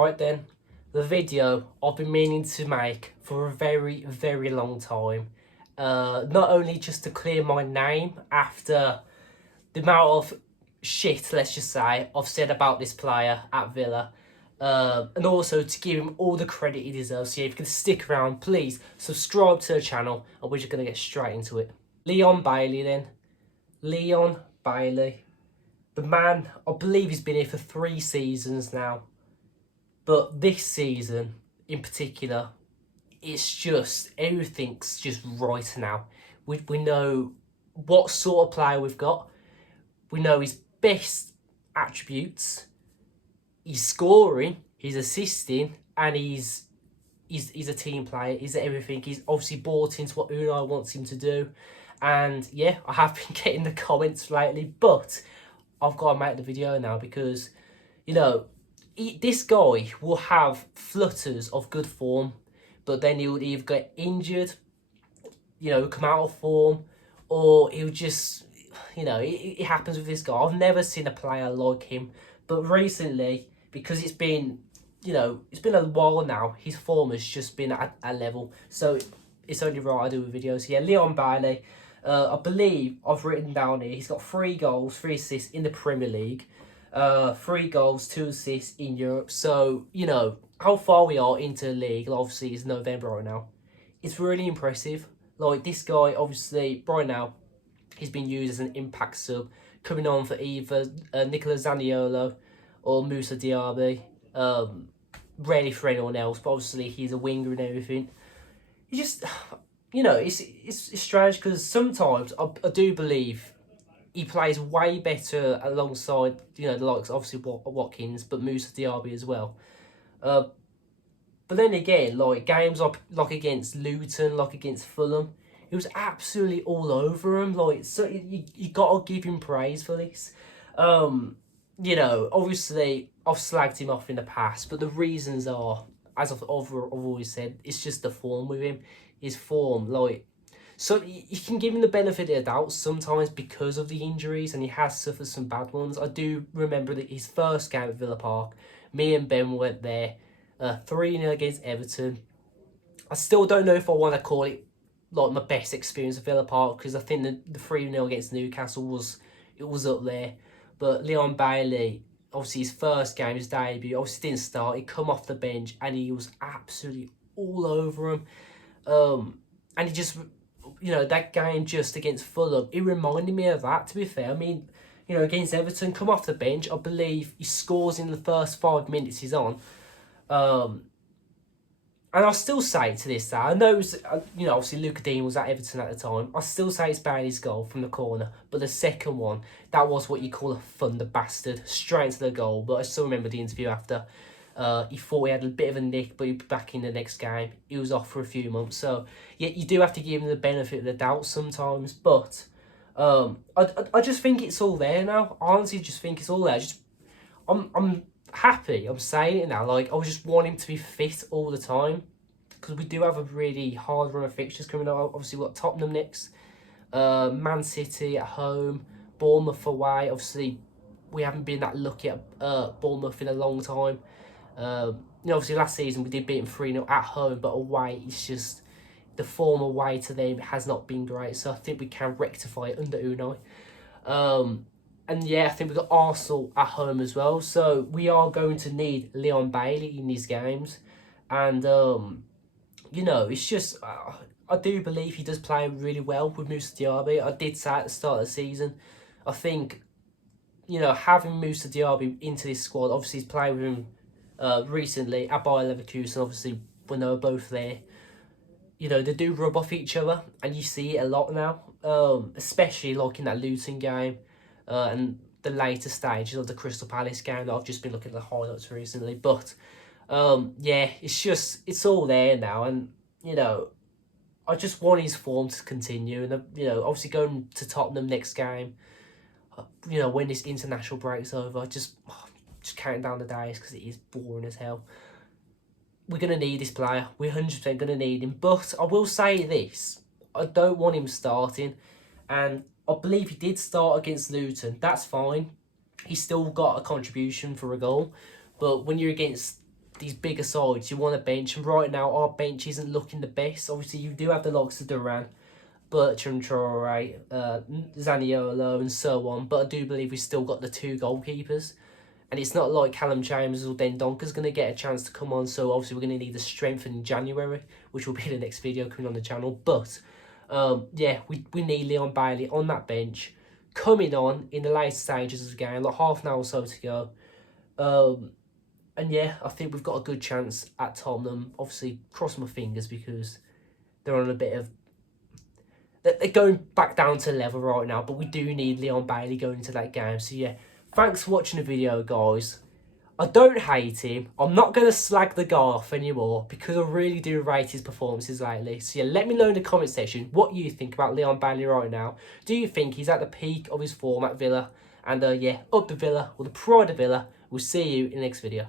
Right then, the video I've been meaning to make for a very, very long time. Not only just to clear my name after the amount of shit, let's just say, I've said about this player at Villa, and also to give him all the credit he deserves. So yeah, if you can stick around, please subscribe to the channel, and we're just going to get straight into it. Leon Bailey then. Leon Bailey. The man, I believe he's been here for 3 seasons now. But this season, in particular, it's just, everything's just right now. We know what sort of player we've got. We know his best attributes. He's scoring, he's assisting, and he's a team player. He's everything. He's obviously bought into what Unai wants him to do. And yeah, I have been getting the comments lately, but I've got to make the video now because, you know, this guy will have flutters of good form, but then he'll either get injured, you know, come out of form, or he'll just, you know, it happens with this guy. I've never seen a player like him, but recently, because it's been, you know, it's been a while now, his form has just been at a level, so it's only right I do a video. So yeah, Leon Bailey, I believe I've written down here, he's got 3 goals, 3 assists in the Premier League. 3 goals, 2 assists in Europe. So, you know, how far we are into the league, obviously it's November right now. It's really impressive. Like, this guy, obviously, right now, he's been used as an impact sub, coming on for either Nicola Zaniolo or Moussa Diaby. Rarely for anyone else, but obviously he's a winger and everything. He just, you know, it's strange because sometimes I do believe he plays way better alongside, you know, the likes obviously Watkins, but Moussa Diaby as well. But then again, like games like against Luton, like against Fulham, he was absolutely all over him. Like, so you gotta give him praise for this. You know, obviously I've slagged him off in the past, but the reasons are, as I've always said, it's just the form with him. His form, like. So you can give him the benefit of the doubt sometimes because of the injuries, and he has suffered some bad ones. I do remember that his first game at Villa Park, me and Ben went there, 3-0 against Everton. I still don't know if I want to call it like my best experience at Villa Park, because I think the 3-0 against Newcastle was up there. But Leon Bailey, obviously his first game, his debut, obviously didn't start. He come off the bench and he was absolutely all over him. And he just, you know, that game just against Fulham, it reminded me of that, to be fair. I mean, you know, against Everton, come off the bench, I believe he scores in the first 5 minutes he's on. And I'll still say to this day, I know, it was, you know, obviously Luca Dean was at Everton at the time. I still say it's Bailey's goal from the corner. But the second one, that was what you call a thunder bastard, straight into the goal. But I still remember the interview after. He thought he had a bit of a nick, but he'd be back in the next game. He was off for a few months. So, yeah, you do have to give him the benefit of the doubt sometimes. But I just think it's all there now. I honestly just think it's all there. I'm happy. I'm saying it now. Like, I just want him to be fit all the time, because we do have a really hard run of fixtures coming up. Obviously, we've got Tottenham next, Man City at home, Bournemouth away. Obviously, we haven't been that lucky at Bournemouth in a long time. You know, obviously last season we did beat them 3-0 at home, but away it's just the form away to them has not been great. So I think we can rectify it under Unai. And yeah, I think we've got Arsenal at home as well. So we are going to need Leon Bailey in these games. And, you know, it's just, I do believe he does play really well with Moussa Diaby. I did say at the start of the season, I think, you know, having Moussa Diaby into this squad, obviously he's played with him recently at Bayer Leverkusen, obviously when they were both there. You know, they do rub off each other, and you see it a lot now, especially like in that Luton game, and the later stages of the Crystal Palace game that I've just been looking at the highlights recently. But yeah, it's all there now, and you know, I just want his form to continue, and you know, obviously going to Tottenham next game, you know, when this international break's over, just counting down the days because it is boring as hell. We're going to need this player. We're 100% going to need him. But I will say this, I don't want him starting. And I believe he did start against Luton. That's fine. He's still got a contribution for a goal. But when you're against these bigger sides, you want a bench, and right now our bench isn't looking the best. Obviously, you do have the likes of Duran, Bertrand Traore, Zaniolo, and so on, but I do believe we've still got the 2 goalkeepers. And it's not like Callum Chambers or Dendonker's going to get a chance to come on, so obviously we're going to need the strength in January, which will be the next video coming on the channel. But, yeah, we need Leon Bailey on that bench, coming on in the later stages of the game, like half an hour or so to go. And yeah, I think we've got a good chance at Tottenham. Obviously, cross my fingers because they're on a bit of... They're going back down to level right now, but we do need Leon Bailey going into that game. So yeah, thanks for watching the video, guys. I don't hate him. I'm not going to slag the guy off anymore because I really do rate his performances lately. So yeah, let me know in the comment section what you think about Leon Bailey right now. Do you think he's at the peak of his form at Villa? And yeah, up the Villa, or the pride of Villa. We'll see you in the next video.